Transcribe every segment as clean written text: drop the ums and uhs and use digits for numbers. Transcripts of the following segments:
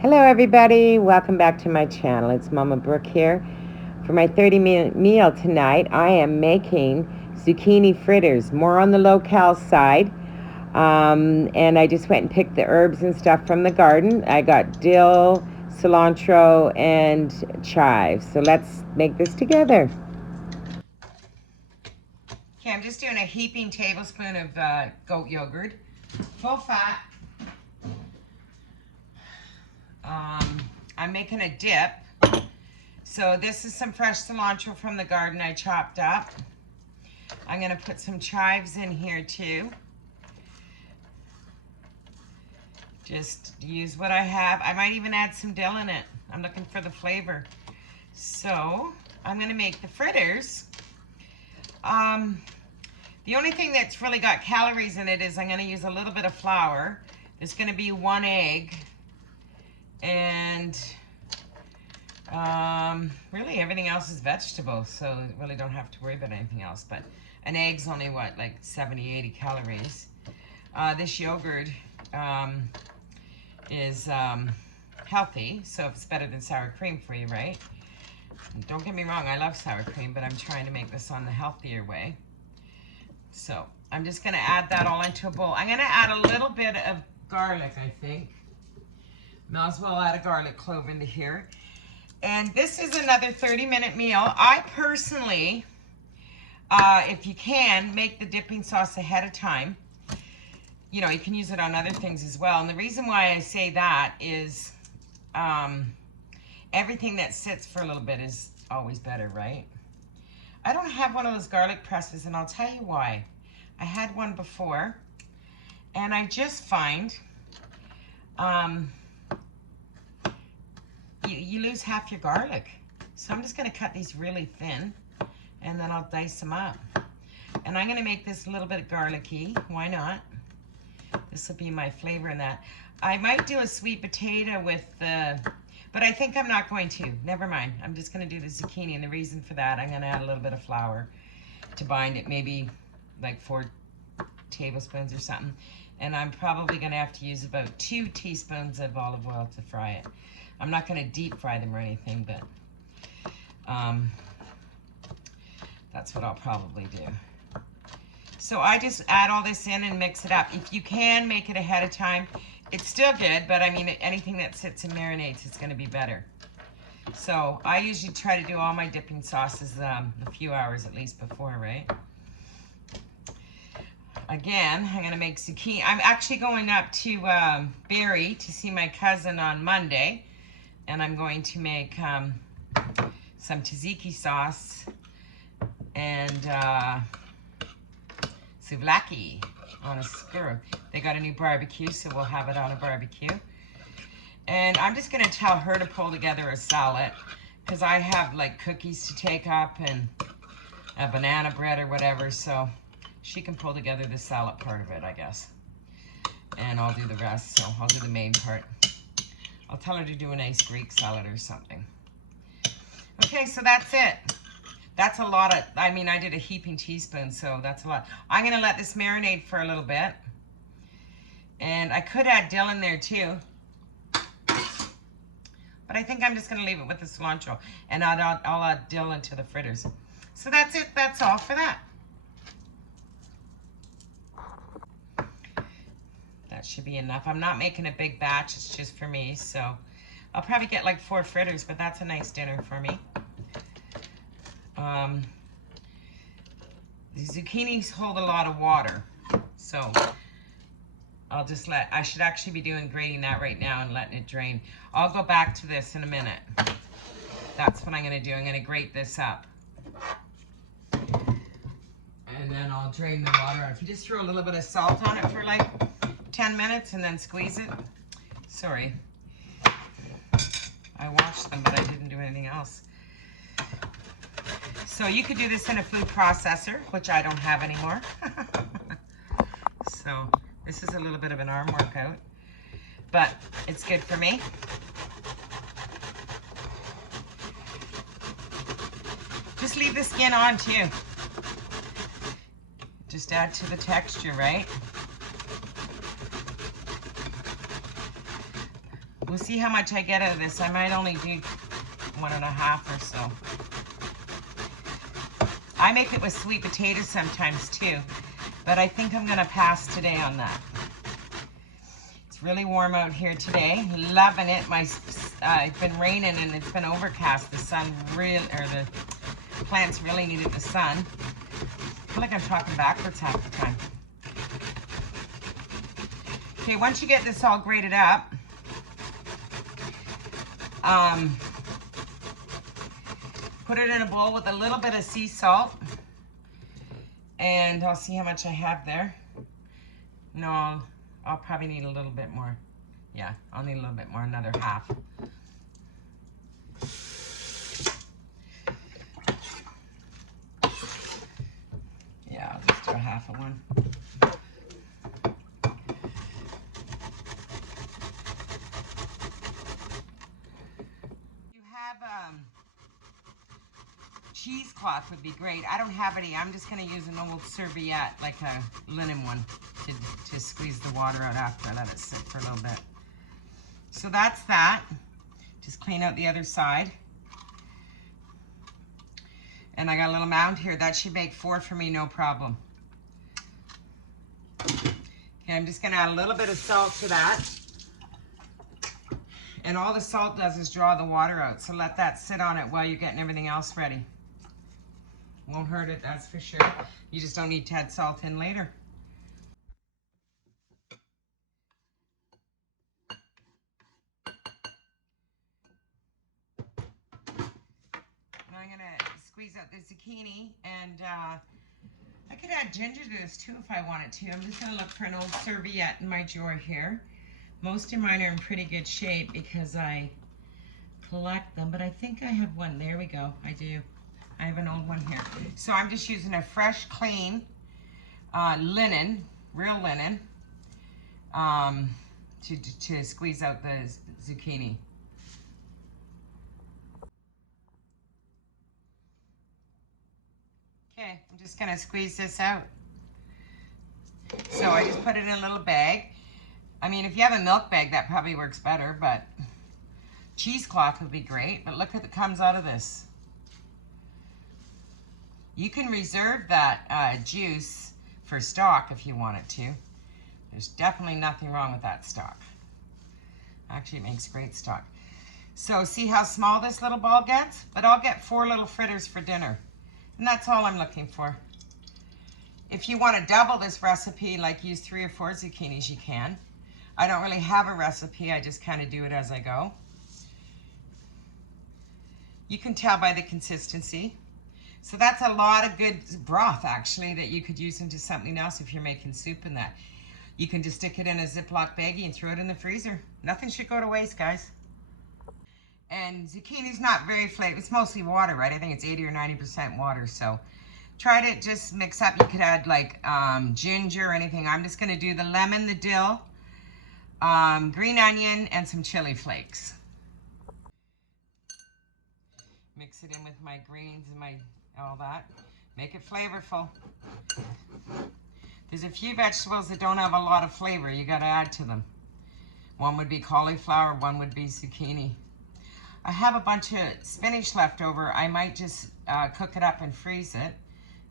Hello everybody, welcome back to my channel. It's Mama Brooke here. For my 30-minute meal tonight, I am making zucchini fritters, more on the low-cal side. And I just went and picked the herbs and stuff from the garden. I got dill, cilantro, and chives. So let's make this together. Okay, I'm just doing a heaping tablespoon of goat yogurt, full fat. I'm making a dip. So this is some fresh cilantro from the garden I chopped up. I'm going to put some chives in here too. Just use what I have. I might even add some dill in it. I'm looking for the flavor. So I'm going to make the fritters. The only thing that's really got calories in it is I'm going to use a little bit of flour. There's going to be 1 egg. And really everything else is vegetable, so you really don't have to worry about anything else. But an egg's only what, like 70-80 calories. This yogurt is healthy, so it's better than sour cream for you, right? Don't get me wrong, I love sour cream, but I'm trying to make this on the healthier way. So I'm just going to add that all into a bowl. I'm going to add a little bit of garlic, I think. Might as well add a garlic clove into here. And this is another 30-minute meal. I personally, if you can, make the dipping sauce ahead of time. You know, you can use it on other things as well. And the reason why I say that is everything that sits for a little bit is always better, right? I don't have one of those garlic presses, and I'll tell you why. I had one before, and I just find you lose half your garlic. So I'm just going to cut these really thin, and then I'll dice them up. And I'm going to make this a little bit garlicky. Why not? This will be my flavor in that. I might do a sweet potato with the, but I think I'm not going to. Never mind. I'm just going to do the zucchini, and the reason for that, I'm going to add a little bit of flour to bind it, maybe like 4 tablespoons or something. And I'm probably going to have to use about 2 teaspoons of olive oil to fry it. I'm not going to deep fry them or anything, but that's what I'll probably do. So I just add all this in and mix it up. If you can make it ahead of time, it's still good, but I mean, anything that sits and marinates is going to be better. So I usually try to do all my dipping sauces a few hours at least before, right? Again, I'm going to make zucchini. I'm actually going up to Barrie to see my cousin on Monday. And I'm going to make some tzatziki sauce and souvlaki on a skewer. They got a new barbecue, so we'll have it on a barbecue. And I'm just going to tell her to pull together a salad because I have like cookies to take up and a banana bread or whatever, so she can pull together the salad part of it, I guess. And I'll do the rest, so I'll do the main part. I'll tell her to do a nice Greek salad or something. Okay, so that's it. That's a lot of, I mean, I did a heaping teaspoon, so that's a lot. I'm going to let this marinate for a little bit. And I could add dill in there too. But I think I'm just going to leave it with the cilantro. And I'll add dill into the fritters. So that's it. That's all for that. That should be enough. I'm not making a big batch, it's just for me, so I'll probably get like 4 fritters, but that's a nice dinner for me. The zucchinis hold a lot of water, so I'll just I should actually be grating that right now and letting it drain. I'll go back to this in a minute. That's what I'm going to do. I'm going to grate this up. And then I'll drain the water out. If you just throw a little bit of salt on it for like 10 minutes and then squeeze it. Sorry. I washed them, but I didn't do anything else. So you could do this in a food processor, which I don't have anymore. So this is a little bit of an arm workout, but it's good for me. Just leave the skin on too. Just add to the texture, right? We'll see how much I get out of this. I might only do 1.5 or so. I make it with sweet potatoes sometimes too, but I think I'm gonna pass today on that. It's really warm out here today. Loving it. It's been raining and it's been overcast. The plants really needed the sun. I feel like I'm talking backwards half the time. Okay, once you get this all grated up, put it in a bowl with a little bit of sea salt. And I'll see how much I have there. No, I'll probably need a little bit more. Yeah, I'll need a little bit more, another half. Yeah, I'll just do a half of one. You have cheesecloth would be great. I don't have any. I'm just going to use an old serviette, like a linen one, to squeeze the water out after I let it sit for a little bit. So that's that. Just clean out the other side. And I got a little mound here. That should make 4 for me, no problem. Okay, I'm just going to add a little bit of salt to that. And all the salt does is draw the water out. So let that sit on it while you're getting everything else ready. Won't hurt it, that's for sure. You just don't need to add salt in later. Now I'm gonna squeeze out the zucchini, and I could add ginger to this too if I wanted to. I'm just gonna look for an old serviette in my drawer here. Most of mine are in pretty good shape because I collect them, but I think I have one. There we go, I do. I have an old one here. So I'm just using a fresh, clean linen, real linen, to squeeze out the zucchini. Okay, I'm just gonna squeeze this out. So I just put it in a little bag. I mean, if you have a milk bag, that probably works better, but cheesecloth would be great. But look what comes out of this. You can reserve that juice for stock if you wanted to. There's definitely nothing wrong with that stock. Actually, it makes great stock. So see how small this little ball gets? But I'll get 4 little fritters for dinner. And that's all I'm looking for. If you want to double this recipe, like use 3 or 4 zucchinis, you can. I don't really have a recipe, I just kind of do it as I go. You can tell by the consistency. So that's a lot of good broth, actually, that you could use into something else if you're making soup and that. You can just stick it in a Ziploc baggie and throw it in the freezer. Nothing should go to waste, guys. And zucchini's not very flavored. It's mostly water, right? I think it's 80 or 90% water. So try to just mix up. You could add like ginger or anything. I'm just going to do the lemon, the dill, green onion, and some chili flakes. Mix it in with my greens and my all that. Make it flavorful. There's a few vegetables that don't have a lot of flavor. You got to add to them. One would be cauliflower, one would be zucchini. I have a bunch of spinach left over. I might just cook it up and freeze it,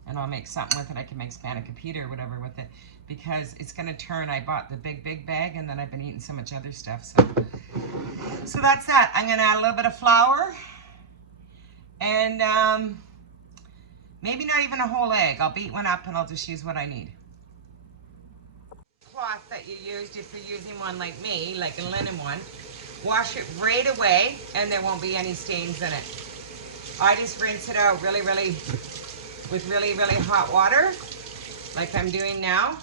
and I'll make something with it. I can make spanakopita pita or whatever with it, because it's going to turn. I bought the big bag, and then I've been eating so much other stuff. So that's that. I'm going to add a little bit of flour, and maybe not even a whole egg. I'll beat one up, and I'll just use what I need. Cloth that you used, if you're using one like me, like a linen one, wash it right away, and there won't be any stains in it. I just rinse it out really with really hot water, like I'm doing now.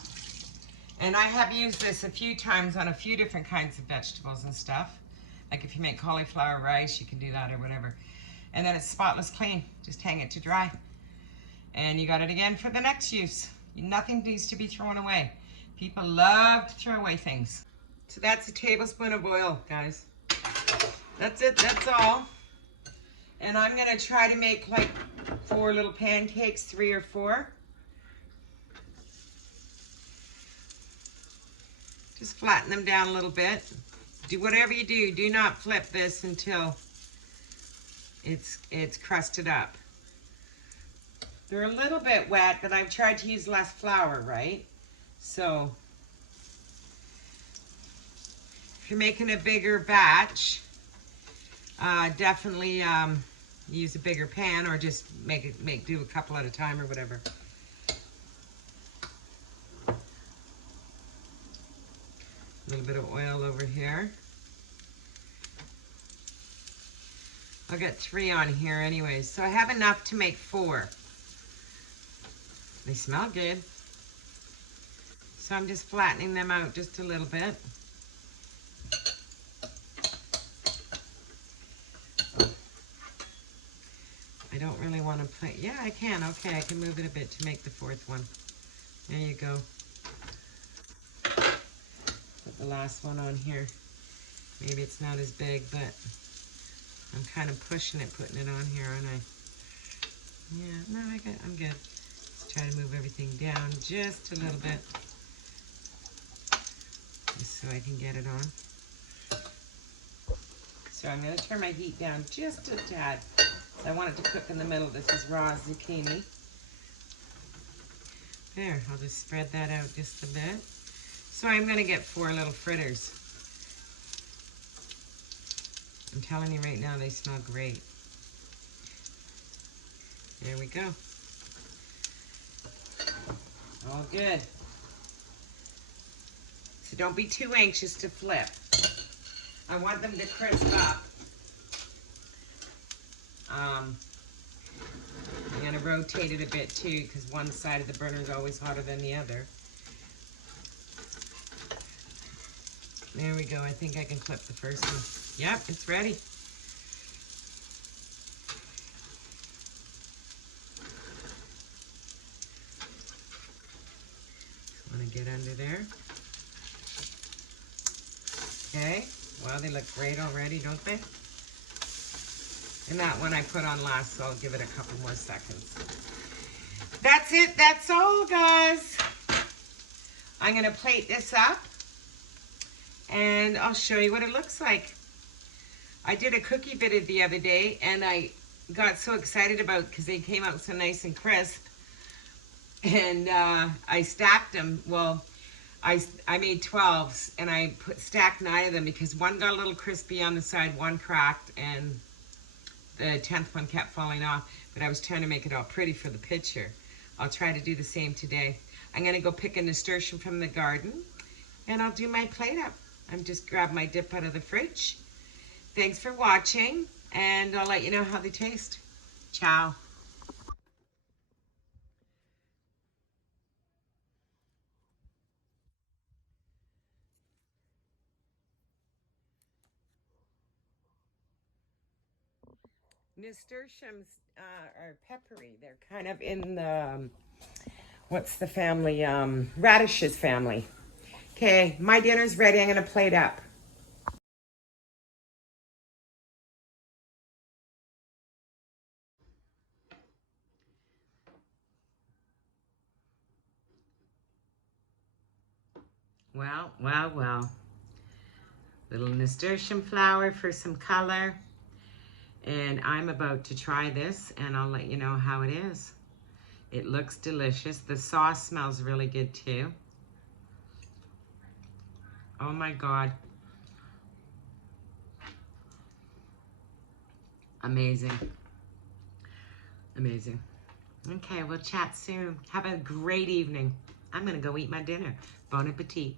And I have used this a few times on a few different kinds of vegetables and stuff. Like if you make cauliflower rice, you can do that or whatever. And then it's spotless clean. Just hang it to dry. And you got it again for the next use. Nothing needs to be thrown away. People love to throw away things. So that's a tablespoon of oil, guys. That's it, that's all. And I'm gonna try to make like 4 little pancakes, 3 or 4. Just flatten them down a little bit. Do whatever you do, do not flip this until it's crusted up. They're a little bit wet, but I've tried to use less flour, right? So if you're making a bigger batch, definitely use a bigger pan, or just do a couple at a time or whatever. A little bit of oil over here. I'll get 3 on here anyways, so I have enough to make 4. They smell good. So I'm just flattening them out just a little bit. I don't really want to put, yeah, I can. Okay, I can move it a bit to make the 4th one. There you go. Put the last one on here. Maybe it's not as big, but I'm kind of pushing it, putting it on here, aren't I? Yeah, no, I'm good. Let's try to move everything down just a little bit, just so I can get it on. So I'm going to turn my heat down just a tad. So I want it to cook in the middle. This is raw zucchini. There, I'll just spread that out just a bit. So I'm going to get 4 little fritters. I'm telling you right now, they smell great. There we go. All good. So don't be too anxious to flip. I want them to crisp up. I'm going to rotate it a bit too, because one side of the burner is always hotter than the other. There we go. I think I can flip the first one. Yep, it's ready. Just want to get under there. Okay. Well, they look great already, don't they? And that one I put on last, so I'll give it a couple more seconds. That's it. That's all, guys. I'm going to plate this up, and I'll show you what it looks like. I did a cookie video the other day, and I got so excited about because they came out so nice and crisp. And I stacked them. Well, I made 12s, and I stacked 9 of them because one got a little crispy on the side, one cracked, and the 10th one kept falling off. But I was trying to make it all pretty for the picture. I'll try to do the same today. I'm going to go pick a nasturtium from the garden, and I'll do my plate up. I'm just grab my dip out of the fridge. Thanks for watching, and I'll let you know how they taste. Ciao. Nasturtiums are peppery. They're kind of in the, what's the family? Radishes family. Okay, my dinner's ready. I'm going to plate up. Well, well, well. Little nasturtium flower for some color. And I'm about to try this, and I'll let you know how it is. It looks delicious. The sauce smells really good too. Oh my God. Amazing. Amazing. Okay, we'll chat soon. Have a great evening. I'm going to go eat my dinner. Bon appetit.